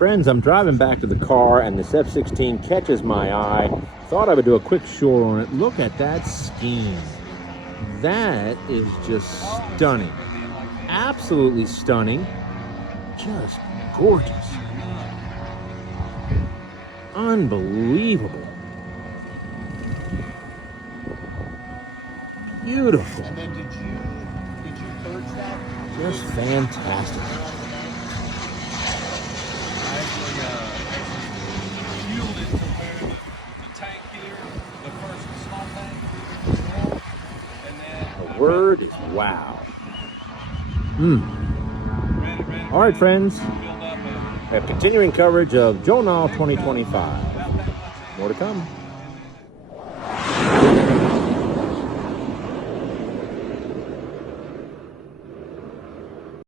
Friends, I'm driving back to the car and this F-16 catches my eye. Thought I would do a quick short on it. Look at that scheme. That is just stunning. Absolutely stunning. Just gorgeous. Unbelievable. Beautiful. And then did you purge that? Just fantastic. I actually fueled it to where the tank here, the first small tank was full, and then The word is wow. All right, friends. We have continuing coverage of Nall 2025. More to come.